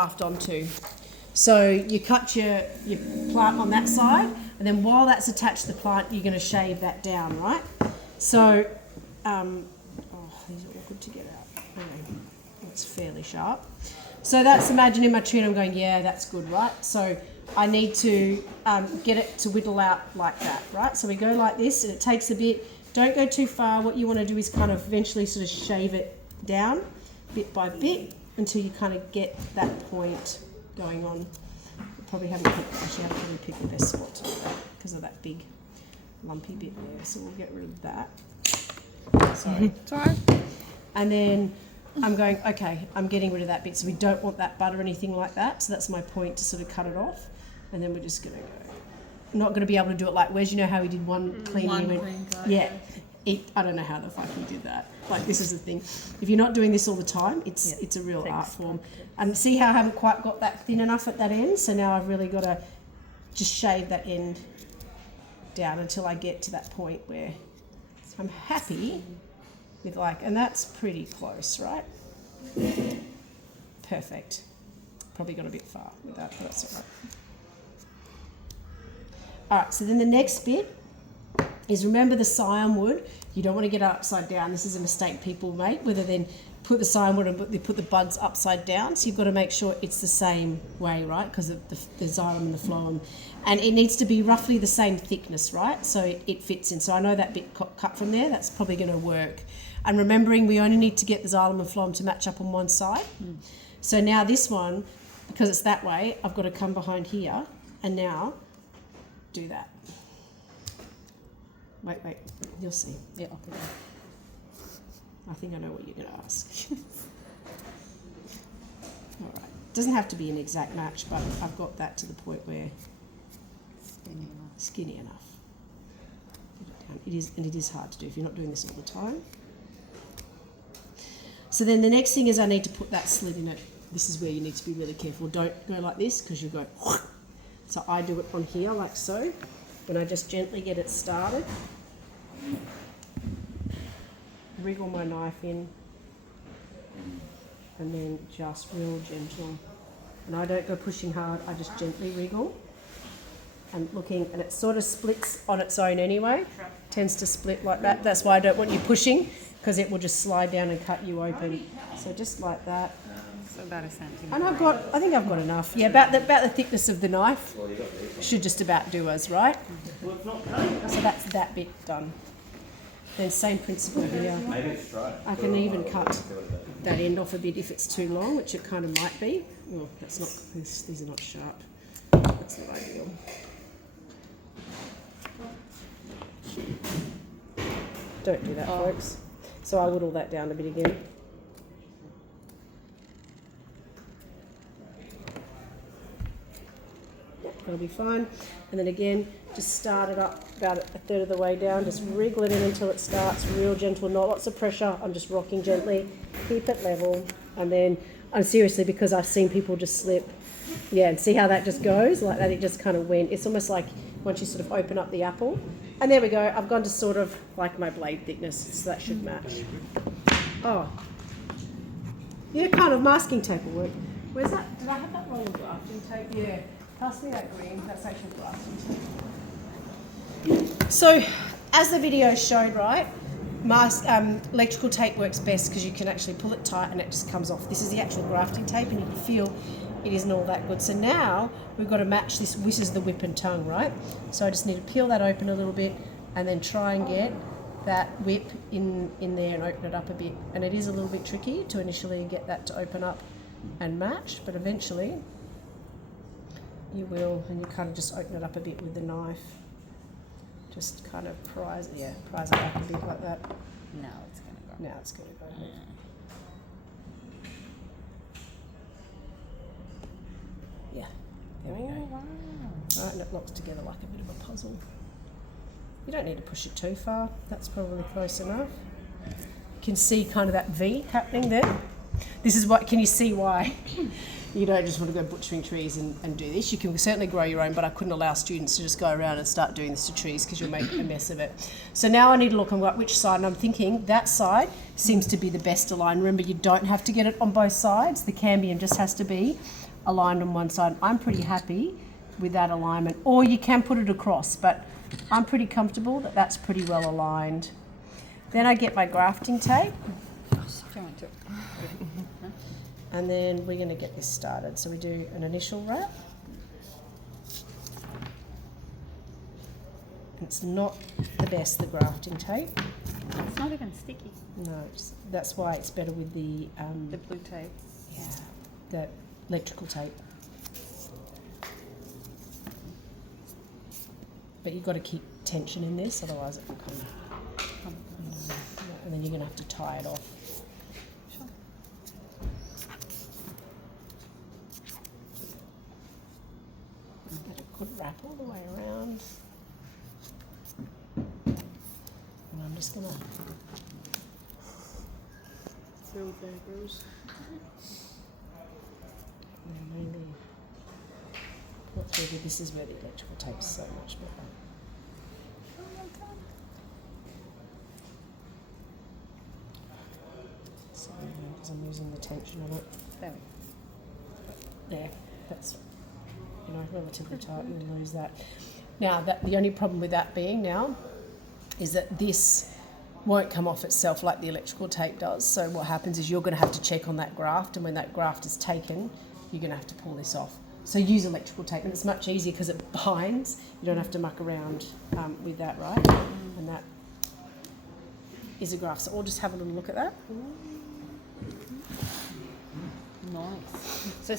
graft onto. So you cut your plant on that side, and then while that's attached to the plant, you're going to shave that down, right? So, these are awkward to get out. Okay. It's fairly sharp. So that's, imagine in my tree, and I'm going, yeah, that's good, right? So I need to get it to whittle out like that, right? So we go like this, and it takes a bit. Don't go too far. What you want to do is kind of eventually sort of shave it down bit by bit until you kind of get that point going on. You probably haven't picked the best spot to do that because of that big lumpy bit there. So we'll get rid of that. Sorry. Sorry. And then I'm going, okay, I'm getting rid of that bit. So we don't want that bud or anything like that. So that's my point, to sort of cut it off. And then we're just going to go. I'm not going to be able to do it like Wes. You know how he did one clean? Yeah. I don't know how the fuck he did that. Like, this is the thing. If you're not doing this all the time, it's a real art form. And see how I haven't quite got that thin enough at that end? So now I've really got to just shave that end down until I get to that point where I'm happy with, like, and that's pretty close, right? Perfect. Probably got a bit far with that, but that's all right. All right, so then the next bit is, remember the scion wood, you don't want to get it upside down. This is a mistake people make, where they then put the scion wood and they put the buds upside down. So you've got to make sure it's the same way, right? Because of the xylem and the phloem. And it needs to be roughly the same thickness, right? So it fits in. So I know that bit cut from there, that's probably going to work. And remembering we only need to get the xylem and phloem to match up on one side. So now this one, because it's that way, I've got to come behind here and now do that. Wait, you'll see. Yeah, okay. I think I know what you're going to ask. All right. Doesn't have to be an exact match, but I've got that to the point where skinny enough. It is, and it is hard to do if you're not doing this all the time. So then the next thing is I need to put that slit in it. This is where you need to be really careful. Don't go like this, because you'll go. So I do it on here like so. When I just gently get it started, wriggle my knife in, and then just real gentle. And I don't go pushing hard, I just gently wriggle. And looking, and it sort of splits on its own anyway, tends to split like that. That's why I don't want you pushing, because it will just slide down and cut you open. So just like that. So about a centimetre. And I think I've got enough. Yeah, about the thickness of the knife should just about do us, right? So that's that bit done. Then same principle here. I can even cut that end off a bit if it's too long, which it kind of might be. Oh, that's not. These are not sharp. That's not ideal. Don't do that, folks. So I whittle that down a bit again. That'll be fine. And then again, just start it up about a third of the way down. Just wriggle it in until it starts real gentle, not lots of pressure. I'm just rocking gently. Keep it level. And then, I'm seriously, because I've seen people just slip. Yeah, and see how that just goes? Like that, it just kind of went. It's almost like once you sort of open up the apple. And there we go. I've gone to sort of like my blade thickness, so that should match. Oh. Yeah, kind of masking tape will work. Where's that? Did I have that roll of grafting tape? Yeah. Pass me that green, that's actual grafting tape. So, as the video showed, right, electrical tape works best because you can actually pull it tight and it just comes off. This is the actual grafting tape, and you can feel it isn't all that good. So now we've got to match this. This is the whip and tongue, right? So I just need to peel that open a little bit and then try and get that whip in there and open it up a bit. And it is a little bit tricky to initially get that to open up and match, but eventually you will, and you kind of just open it up a bit with the knife. Just kind of prise it back a bit like that. Now it's going to go. Now it's going to go. Yeah. There we go. Wow. Right, and it locks together like a bit of a puzzle. You don't need to push it too far. That's probably close enough. You can see kind of that V happening there. This is what, can you see why? You don't just want to go butchering trees and do this. You can certainly grow your own, but I couldn't allow students to just go around and start doing this to trees because you'll make a mess of it. So now I need to look on which side, and I'm thinking that side seems to be the best aligned. Remember, you don't have to get it on both sides. The cambium just has to be aligned on one side. I'm pretty happy with that alignment. Or you can put it across, but I'm pretty comfortable that that's pretty well aligned. Then I get my grafting tape. And then we're going to get this started. So we do an initial wrap. It's not the best, the grafting tape. It's not even sticky. No, that's why it's better with the blue tape. Yeah, the electrical tape. But you've got to keep tension in this, otherwise it will come. And then you're going to have to tie it off. Sure. Get a good wrap all the way around. And I'm just going to Fill papers. mainly put through. This is where the electrical tape is so much better. So, because I'm using the tension on it. There we Yeah, that's relatively tight, and then lose that. Now, the only problem with that being now is that this won't come off itself like the electrical tape does. So what happens is you're going to have to check on that graft, and when that graft is taken, you're going to have to pull this off. So use electrical tape, and it's much easier because it binds. You don't have to muck around with that, right? And that is a graft. So we'll just have a little look at that. Nice. So